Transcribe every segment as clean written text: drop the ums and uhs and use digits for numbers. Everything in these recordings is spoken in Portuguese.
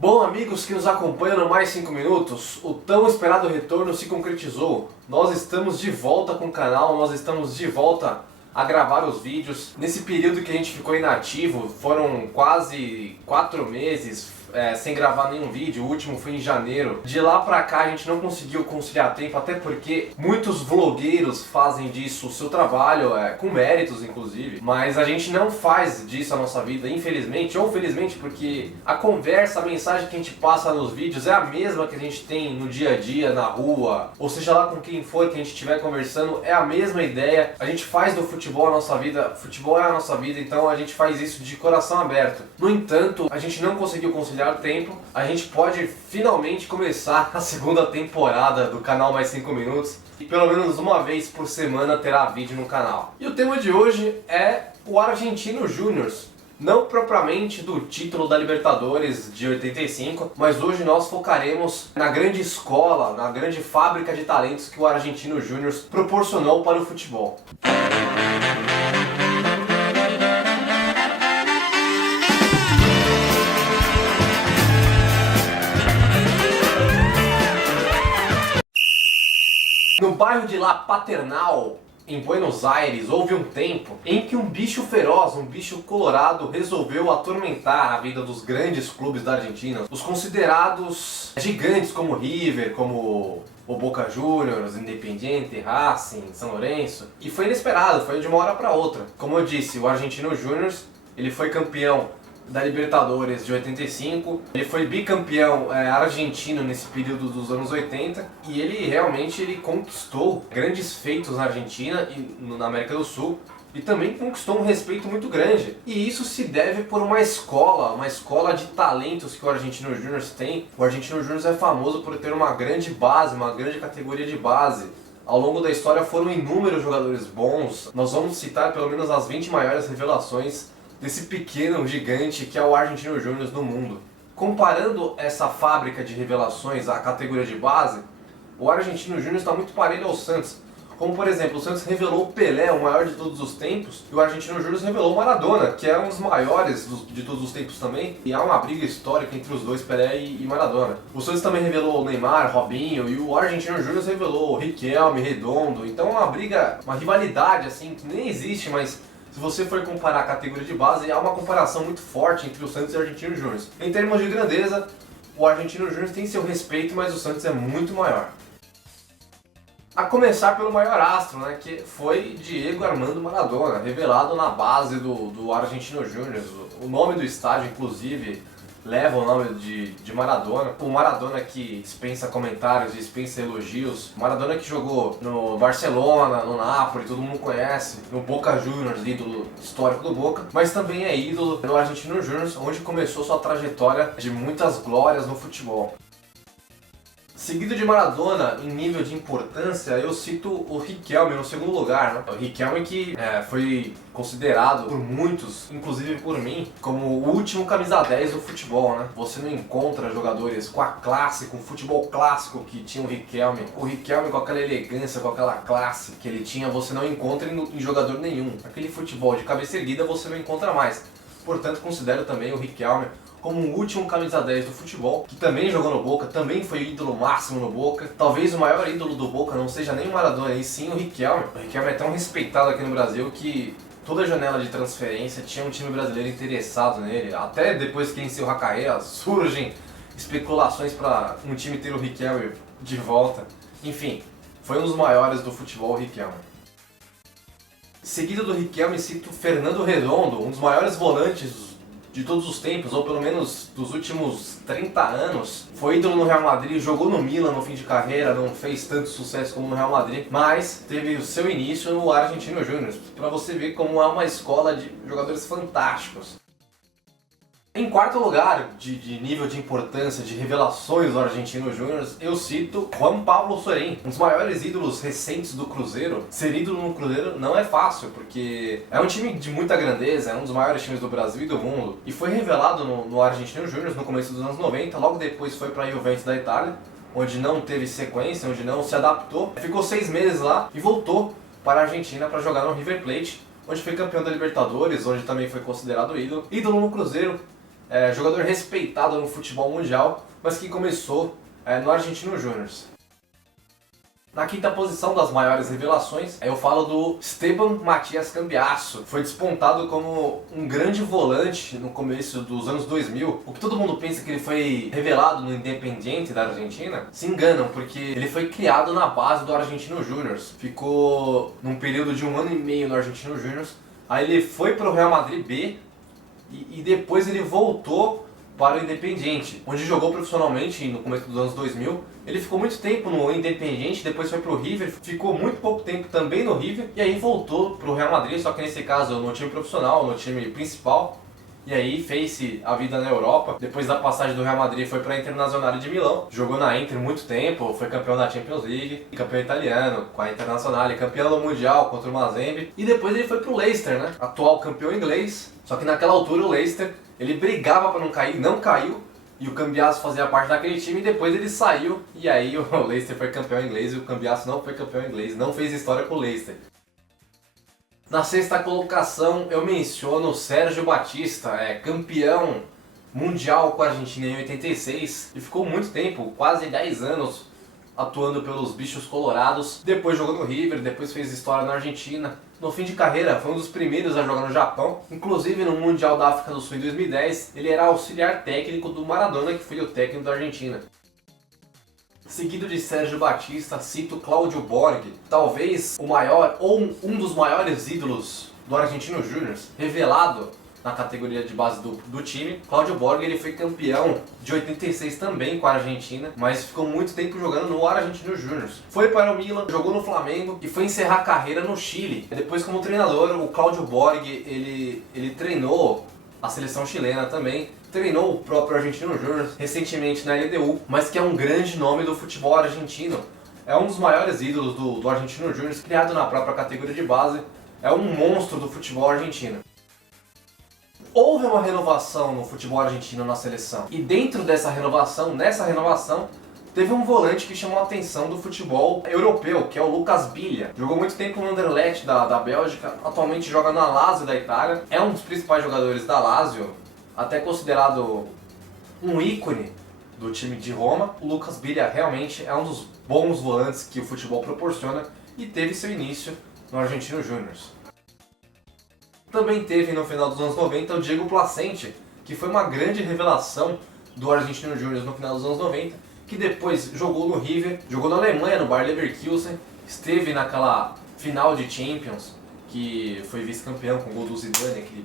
Bom, amigos que nos acompanham no Mais 5 Minutos, o tão esperado retorno se concretizou. Nós estamos de volta com o canal, nós estamos de volta a gravar os vídeos. Nesse período que a gente ficou inativo, foram quase 4 meses sem gravar nenhum vídeo, o último foi em janeiro. De lá pra cá a gente não conseguiu conciliar tempo, até porque muitos vlogueiros fazem disso o seu trabalho, com méritos inclusive, mas a gente não faz disso a nossa vida, infelizmente ou felizmente, porque a conversa, a mensagem que a gente passa nos vídeos é a mesma que a gente tem no dia a dia, na rua, ou seja lá com quem for que a gente estiver conversando, é a mesma ideia. A gente faz do futebol a nossa vida, futebol é a nossa vida, então a gente faz isso de coração aberto. No entanto, a gente não conseguiu conciliar o tempo, a gente pode finalmente começar a segunda temporada do canal Mais 5 Minutos e pelo menos uma vez por semana terá vídeo no canal. E o tema de hoje é o Argentino Júnior, não propriamente do título da Libertadores de 85, mas hoje nós focaremos na grande escola, na grande fábrica de talentos que o Argentino Júnior proporcionou para o futebol. No bairro de La Paternal, em Buenos Aires, houve um tempo em que um bicho feroz, um bicho colorado, resolveu atormentar a vida dos grandes clubes da Argentina. Os considerados gigantes como River, como o Boca Juniors, Independiente, Racing, São Lourenço. E foi inesperado, foi de uma hora para outra. Como eu disse, o Argentino Júnior, ele foi campeão da Libertadores de 85, ele foi bicampeão argentino nesse período dos anos 80 e ele realmente conquistou grandes feitos na Argentina e na América do Sul e também conquistou um respeito muito grande. E isso se deve por uma escola de talentos que o Argentino Júnior tem. O Argentino Júnior é famoso por ter uma grande base, uma grande categoria de base. Ao longo da história foram inúmeros jogadores bons, nós vamos citar pelo menos as 20 maiores revelações desse pequeno gigante que é o Argentino Júnior no mundo. Comparando essa fábrica de revelações à categoria de base, o Argentino Júnior está muito parelho ao Santos. Como por exemplo, o Santos revelou o Pelé, o maior de todos os tempos, e o Argentino Júnior revelou o Maradona, que é um dos maiores de todos os tempos também, e há uma briga histórica entre os dois, Pelé e Maradona. O Santos também revelou o Neymar, Robinho, e o Argentino Júnior revelou o Riquelme, Redondo. Então é uma briga, uma rivalidade assim, que nem existe, mas se você for comparar a categoria de base, há uma comparação muito forte entre o Santos e o Argentino Júnior. Em termos de grandeza, o Argentino Júnior tem seu respeito, mas o Santos é muito maior. A começar pelo maior astro, né, que foi Diego Armando Maradona, revelado na base do Argentino Júnior. O nome do estádio, inclusive, leva o nome de Maradona. O Maradona que dispensa comentários, dispensa elogios. O Maradona que jogou no Barcelona, no Napoli, todo mundo conhece. No Boca Juniors, ídolo histórico do Boca. Mas também é ídolo no Argentino Júnior, onde começou sua trajetória de muitas glórias no futebol. Seguido de Maradona, em nível de importância, eu cito o Riquelme no segundo lugar, né? O Riquelme que foi considerado por muitos, inclusive por mim, como o último camisa 10 do futebol, né? Você não encontra jogadores com a classe, com o futebol clássico que tinha o Riquelme. O Riquelme com aquela elegância, com aquela classe que ele tinha, você não encontra em jogador nenhum. Aquele futebol de cabeça erguida você não encontra mais. Portanto, considero também o Riquelme como o último camisa 10 do futebol, que também jogou no Boca, também foi o ídolo máximo no Boca. Talvez o maior ídolo do Boca não seja nem o Maradona, e sim o Riquelme. O Riquelme é tão respeitado aqui no Brasil que toda janela de transferência tinha um time brasileiro interessado nele. Até depois que encerrou a carreira, surgem especulações para um time ter o Riquelme de volta. Enfim, foi um dos maiores do futebol, o Riquelme. Seguido do Riquelme, cito Fernando Redondo, um dos maiores volantes de todos os tempos, ou pelo menos dos últimos 30 anos. Foi ídolo no Real Madrid, jogou no Milan no fim de carreira, não fez tanto sucesso como no Real Madrid, mas teve o seu início no Argentino Júnior, para você ver como é uma escola de jogadores fantásticos. Em quarto lugar, de nível de importância, de revelações do Argentino Júnior, eu cito Juan Pablo Sorin, um dos maiores ídolos recentes do Cruzeiro. Ser ídolo no Cruzeiro não é fácil, porque é um time de muita grandeza, é um dos maiores times do Brasil e do mundo. E foi revelado no Argentino Júnior no começo dos anos 90, logo depois foi para a Juventus da Itália, onde não teve sequência, onde não se adaptou. Ficou 6 meses lá e voltou para a Argentina para jogar no River Plate, onde foi campeão da Libertadores, onde também foi considerado ídolo. Ídolo no Cruzeiro. jogador respeitado no futebol mundial, mas que começou no Argentinos Júnior. Na quinta posição das maiores revelações, eu falo do Esteban Matias Cambiasso. Foi despontado como um grande volante no começo dos anos 2000. O que todo mundo pensa que ele foi revelado no Independiente da Argentina, se enganam, porque ele foi criado na base do Argentinos Júnior. Ficou num período de 1 ano e meio no Argentinos Júnior. Aí ele foi para o Real Madrid B e depois ele voltou para o Independiente, onde jogou profissionalmente no começo dos anos 2000. Ele ficou muito tempo no Independiente, depois foi para o River, ficou muito pouco tempo também no River, e aí voltou para o Real Madrid, só que nesse caso no time profissional, no time principal, e aí fez a vida na Europa. Depois da passagem do Real Madrid foi para a Internazionale de Milão, jogou na Inter muito tempo, foi campeão da Champions League, campeão italiano com a Internazionale, campeão do Mundial contra o Mazembe, e depois ele foi para o Leicester, né? Atual campeão inglês, só que naquela altura o Leicester, ele brigava para não cair, não caiu, e o Cambiasso fazia parte daquele time, e depois ele saiu, e aí o Leicester foi campeão inglês, e o Cambiasso não foi campeão inglês, não fez história com o Leicester. Na sexta colocação eu menciono o Sérgio Batista, campeão mundial com a Argentina em 86, e ficou muito tempo, quase 10 anos, atuando pelos Bichos Colorados. Depois jogou no River, depois fez história na Argentina. No fim de carreira, foi um dos primeiros a jogar no Japão. Inclusive no Mundial da África do Sul em 2010, ele era auxiliar técnico do Maradona, que foi o técnico da Argentina. Seguido de Sérgio Batista, cito Cláudio Borg, talvez o maior ou um dos maiores ídolos do Argentinos Júnior, revelado na categoria de base do time. Cláudio Borg, ele foi campeão de 86 também com a Argentina, mas ficou muito tempo jogando no Argentinos Júnior. Foi para o Milan, jogou no Flamengo e foi encerrar a carreira no Chile. Depois, como treinador, o Cláudio Borg, ele treinou a seleção chilena também, treinou o próprio Argentinos Júnior recentemente na LDU, mas que é um grande nome do futebol argentino. É um dos maiores ídolos do Argentinos Júnior, criado na própria categoria de base, é um monstro do futebol argentino. Houve uma renovação no futebol argentino na seleção, e dentro nessa renovação, teve um volante que chamou a atenção do futebol europeu, que é o Lucas Biglia. Jogou muito tempo no Anderlecht da Bélgica, atualmente joga na Lazio da Itália, é um dos principais jogadores da Lazio, até considerado um ícone do time de Roma. O Lucas Biglia realmente é um dos bons volantes que o futebol proporciona e teve seu início no Argentinos Júnior. Também teve no final dos anos 90 o Diego Placente, que foi uma grande revelação do Argentinos Júnior no final dos anos 90, que depois jogou no River, jogou na Alemanha, no Bayer Leverkusen, esteve naquela final de Champions, que foi vice-campeão com o gol do Zidane, aquele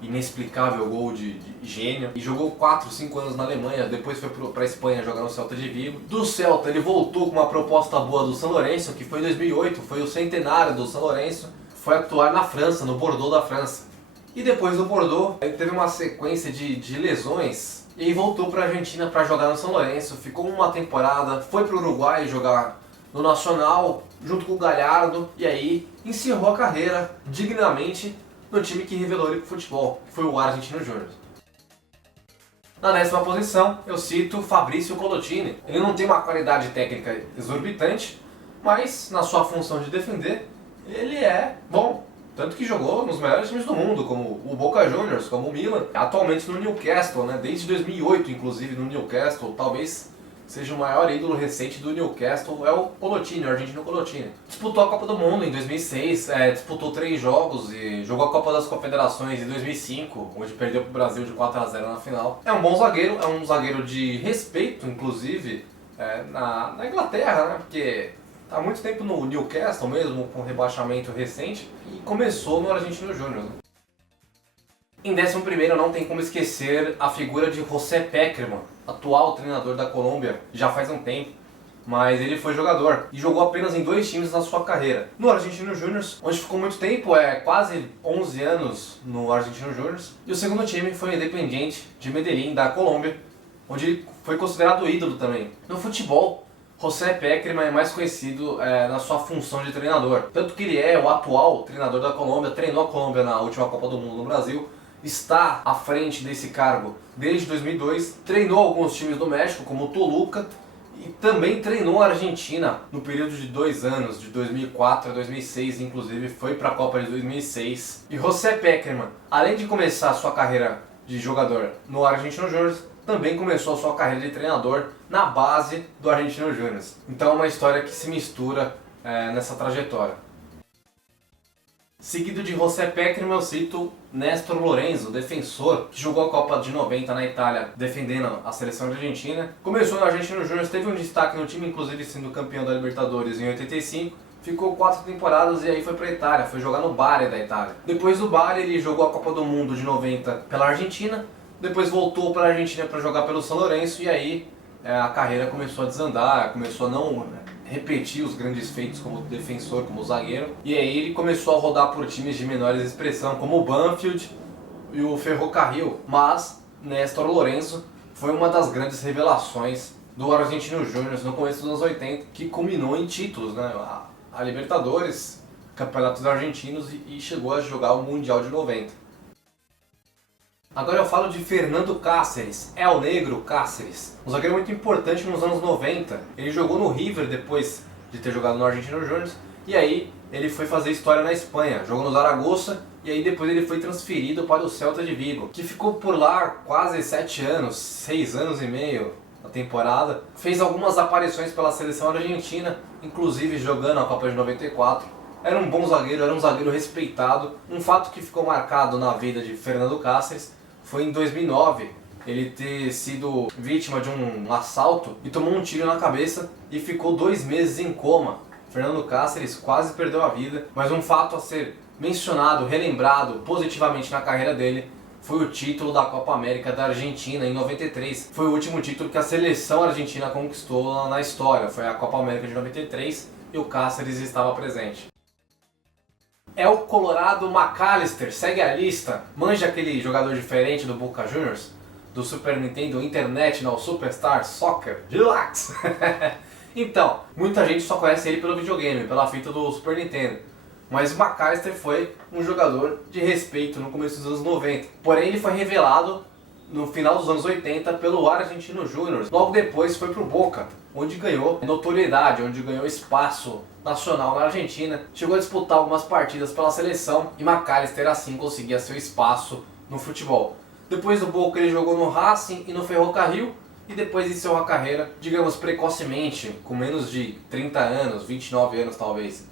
inexplicável gol de gênio, e jogou 4, 5 anos na Alemanha, depois foi para a Espanha jogar no Celta de Vigo. Do Celta ele voltou com uma proposta boa do San Lorenzo, que foi em 2008, foi o centenário do San Lorenzo, foi atuar na França, no Bordeaux da França. E depois do Bordeaux, ele teve uma sequência de lesões, e aí voltou para a Argentina para jogar no São Lourenço, ficou uma temporada, foi para o Uruguai jogar no Nacional, junto com o Galhardo, e aí encerrou a carreira dignamente no time que revelou ele para o futebol, que foi o Argentinos Júnior. Na 10ª posição, eu cito Fabrício Colottini. Ele não tem uma qualidade técnica exorbitante, mas na sua função de defender, ele é bom. Tanto que jogou nos melhores times do mundo, como o Boca Juniors, como o Milan, atualmente no Newcastle, né? Desde 2008, inclusive, no Newcastle. Talvez seja o maior ídolo recente do Newcastle, é o Colottini, o argentino Colottini. Disputou a Copa do Mundo em 2006, disputou 3 jogos e jogou a Copa das Confederações em 2005, onde perdeu para o Brasil de 4-0 na final. É um bom zagueiro, é um zagueiro de respeito, inclusive, na Inglaterra, né? Porque tá há muito tempo no Newcastle mesmo, com rebaixamento recente, e começou no Argentinos Júnior. Em 11º, não tem como esquecer a figura de José Pekerman, atual treinador da Colômbia, já faz um tempo, mas ele foi jogador e jogou apenas em 2 times na sua carreira. No Argentinos Júnior, onde ficou muito tempo, quase 11 anos no Argentinos Júnior, e o segundo time foi o Independiente de Medellín, da Colômbia, onde ele foi considerado ídolo também. No futebol, José Pekerman é mais conhecido na sua função de treinador, tanto que ele é o atual treinador da Colômbia, treinou a Colômbia na última Copa do Mundo no Brasil, está à frente desse cargo desde 2002, treinou alguns times do México, como o Toluca, e também treinou a Argentina no período de 2 anos, de 2004 a 2006, inclusive foi para a Copa de 2006. E José Pekerman, além de começar a sua carreira de jogador no Argentino Júnior, também começou a sua carreira de treinador na base do Argentino Júnior. Então é uma história que se mistura nessa trajetória. Seguido de José Pécrem, eu cito Néstor Lorenzo, defensor, que jogou a Copa de 90 na Itália, defendendo a seleção argentina. Começou no Argentino Júnior, teve um destaque no time, inclusive sendo campeão da Libertadores em 85. Ficou 4 temporadas e aí foi para a Itália, foi jogar no Bari da Itália. Depois do Bari ele jogou a Copa do Mundo de 90 pela Argentina, depois voltou para a Argentina para jogar pelo São Lourenço e aí a carreira começou a desandar, começou a não repetir os grandes feitos como defensor, como zagueiro. E aí ele começou a rodar por times de menores expressão, como o Banfield e o Ferrocarril. Mas Néstor Lorenzo foi uma das grandes revelações do Argentino Júnior no começo dos anos 80, que culminou em títulos, né? A Libertadores, Campeonatos Argentinos e chegou a jogar o Mundial de 90. Agora eu falo de Fernando Cáceres, El Negro Cáceres, um zagueiro muito importante nos anos 90. Ele jogou no River depois de ter jogado no Argentino Júnior e aí ele foi fazer história na Espanha, jogou no Zaragoza e aí depois ele foi transferido para o Celta de Vigo, que ficou por lá quase 7 anos, 6 anos e meio na temporada. Fez algumas aparições pela seleção argentina, inclusive jogando a Copa de 94. Era um bom zagueiro, era um zagueiro respeitado. Um fato que ficou marcado na vida de Fernando Cáceres foi em 2009 ele ter sido vítima de um assalto e tomou um tiro na cabeça e ficou 2 meses em coma. Fernando Cáceres quase perdeu a vida, mas um fato a ser mencionado, relembrado positivamente na carreira dele foi o título da Copa América da Argentina em 93. Foi o último título que a seleção argentina conquistou na história, foi a Copa América de 93 e o Cáceres estava presente. É o Colorado McAllister, segue a lista. Manja aquele jogador diferente do Boca Juniors? Do Super Nintendo International Superstar Soccer Deluxe? Então, muita gente só conhece ele pelo videogame, pela fita do Super Nintendo. Mas o McAllister foi um jogador de respeito no começo dos anos 90. Porém, ele foi revelado no final dos anos 80 pelo Argentino Júnior. Logo depois foi pro Boca, onde ganhou notoriedade, onde ganhou espaço nacional na Argentina. Chegou a disputar algumas partidas pela seleção e McAllister assim conseguia seu espaço no futebol. Depois do Boca ele jogou no Racing e no Ferrocarril e depois encerrou a carreira, digamos, precocemente, com menos de 30 anos, 29 anos talvez.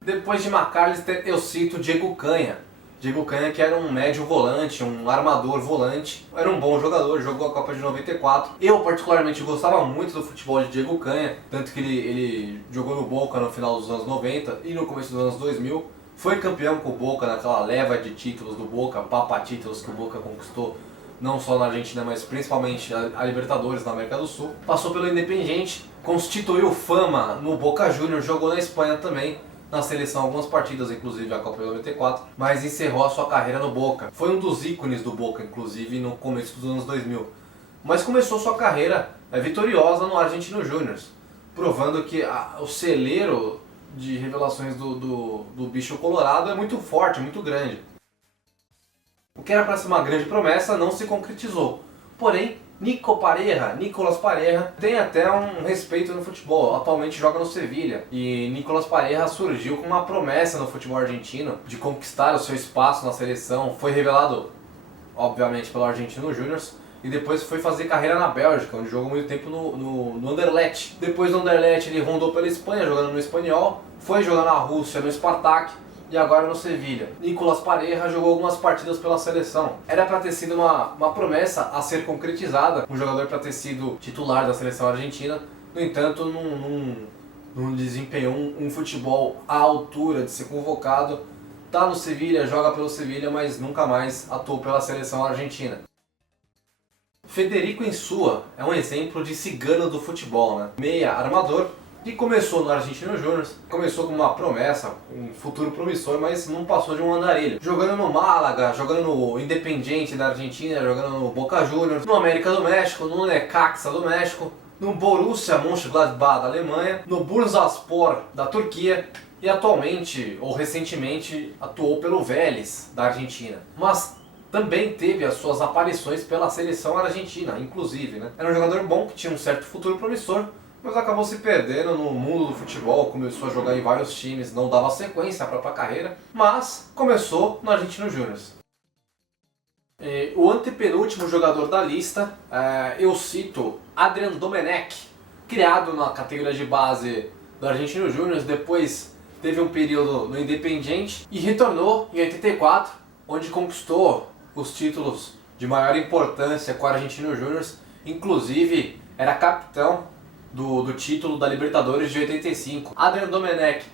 Depois de McAllister eu cito Diego Canha. Diego Canha, que era um médio volante, um armador volante, era um bom jogador, jogou a Copa de 94. Eu particularmente gostava muito do futebol de Diego Canha, tanto que ele jogou no Boca no final dos anos 90 e no começo dos anos 2000. Foi campeão com o Boca naquela leva de títulos do Boca, papa títulos que o Boca conquistou, não só na Argentina, mas principalmente a Libertadores na América do Sul. Passou pelo Independiente, constituiu fama no Boca Juniors, jogou na Espanha também, na seleção algumas partidas, inclusive a Copa de 94, mas encerrou a sua carreira no Boca. Foi um dos ícones do Boca, inclusive, no começo dos anos 2000. Mas começou sua carreira vitoriosa no Argentino Júnior, provando que o celeiro de revelações do bicho colorado é muito forte, muito grande. O que era para ser uma grande promessa não se concretizou. Porém, Nicolás Pareja, tem até um respeito no futebol. Atualmente joga no Sevilha. E Nicolás Pareja surgiu com uma promessa no futebol argentino de conquistar o seu espaço na seleção. Foi revelado, obviamente, pelo Argentino Júnior. E depois foi fazer carreira na Bélgica, onde jogou muito tempo no Anderlecht. Depois do Anderlecht ele rondou pela Espanha, jogando no Espanhol. Foi jogar na Rússia, no Spartak. E agora no Sevilha. Nicolás Pareja jogou algumas partidas pela seleção. Era para ter sido uma promessa a ser concretizada, um jogador para ter sido titular da seleção argentina. No entanto, não desempenhou um futebol à altura de ser convocado. Tá no Sevilha, joga pelo Sevilha, mas nunca mais atuou pela seleção argentina. Federico Insua é um exemplo de cigano do futebol, né? Meia armador, que começou no Argentino Júnior, começou com uma promessa, um futuro promissor, mas não passou de um andarilho. Jogando no Málaga, jogando no Independiente da Argentina, jogando no Boca Juniors, no América do México, no Necaxa do México, no Borussia Mönchengladbach da Alemanha, no Bursaspor da Turquia e atualmente, ou recentemente, atuou pelo Vélez da Argentina. Mas também teve as suas aparições pela seleção argentina, inclusive, né? Era um jogador bom, que tinha um certo futuro promissor, mas acabou se perdendo no mundo do futebol, começou a jogar em vários times, não dava sequência à própria carreira, mas começou no Argentino Júnior. O antepenúltimo jogador da lista, eu cito Adrian Domenech, criado na categoria de base do Argentino Júnior, depois teve um período no Independiente e retornou em 84, onde conquistou os títulos de maior importância com o Argentino Júnior, inclusive era capitão do título da Libertadores de 85. Adrian Domenech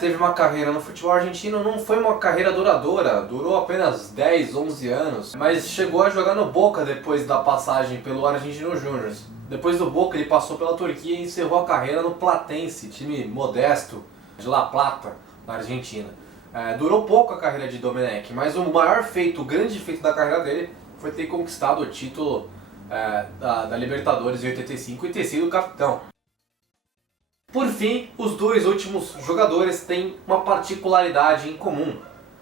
teve uma carreira no futebol argentino, não foi uma carreira duradoura, durou apenas 10, 11 anos, mas chegou a jogar no Boca depois da passagem pelo Argentino Júnior. Depois do Boca ele passou pela Turquia e encerrou a carreira no Platense, time modesto de La Plata, na Argentina. Durou pouco a carreira de Domenech, mas o maior feito, o grande feito da carreira dele foi ter conquistado o título da Libertadores de 85 e ter sido capitão. Por fim, os dois últimos jogadores têm uma particularidade em comum.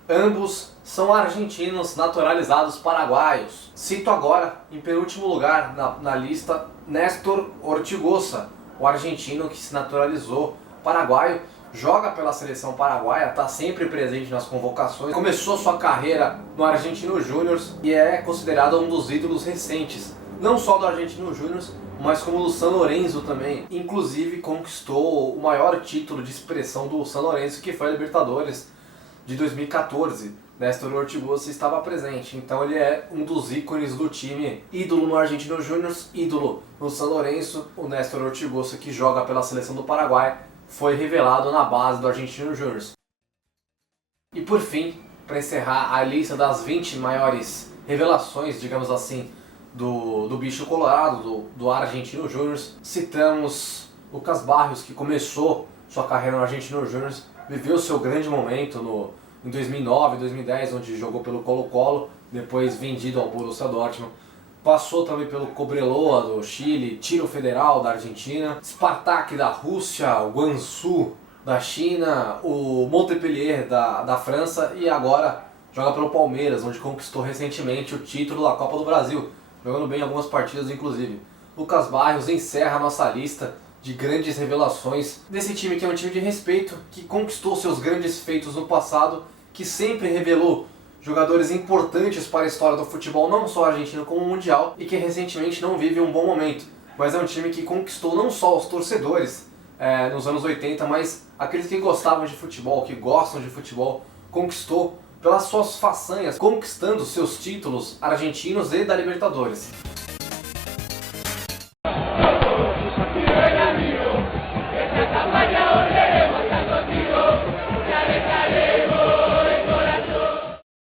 Ambos são argentinos naturalizados paraguaios. Cito agora, em penúltimo lugar na lista, Néstor Ortigosa, o argentino que se naturalizou paraguaio, joga pela seleção paraguaia, está sempre presente nas convocações. Começou sua carreira no Argentino Júnior e é considerado um dos ídolos recentes, não só do Argentino Júnior, mas como do San Lorenzo também. Inclusive conquistou o maior título de expressão do San Lorenzo, que foi a Libertadores de 2014. Néstor Ortigosa estava presente, então ele é um dos ícones do time, ídolo no Argentino Júnior, ídolo no San Lorenzo. O Néstor Ortigosa, que joga pela seleção do Paraguai, foi revelado na base do Argentino Júnior. E por fim, para encerrar a lista das 20 maiores revelações, digamos assim, do bicho colorado, do Argentino Júnior, citamos Lucas Barrios, que começou sua carreira no Argentino Júnior, viveu seu grande momento em 2009, 2010, onde jogou pelo Colo-Colo, depois vendido ao Borussia Dortmund. Passou também pelo Cobreloa do Chile, Tiro Federal da Argentina, Spartak da Rússia, o Guangzhou da China, o Montpellier da França e agora joga pelo Palmeiras, onde conquistou recentemente o título da Copa do Brasil, jogando bem algumas partidas inclusive. Lucas Barrios encerra a nossa lista de grandes revelações desse time, que é um time de respeito, que conquistou seus grandes feitos no passado, que sempre revelou jogadores importantes para a história do futebol, não só argentino como mundial, e que recentemente não vive um bom momento. Mas é um time que conquistou não só os torcedores nos anos 80, mas aqueles que gostavam de futebol, que gostam de futebol, conquistou pelas suas façanhas, conquistando seus títulos argentinos e da Libertadores.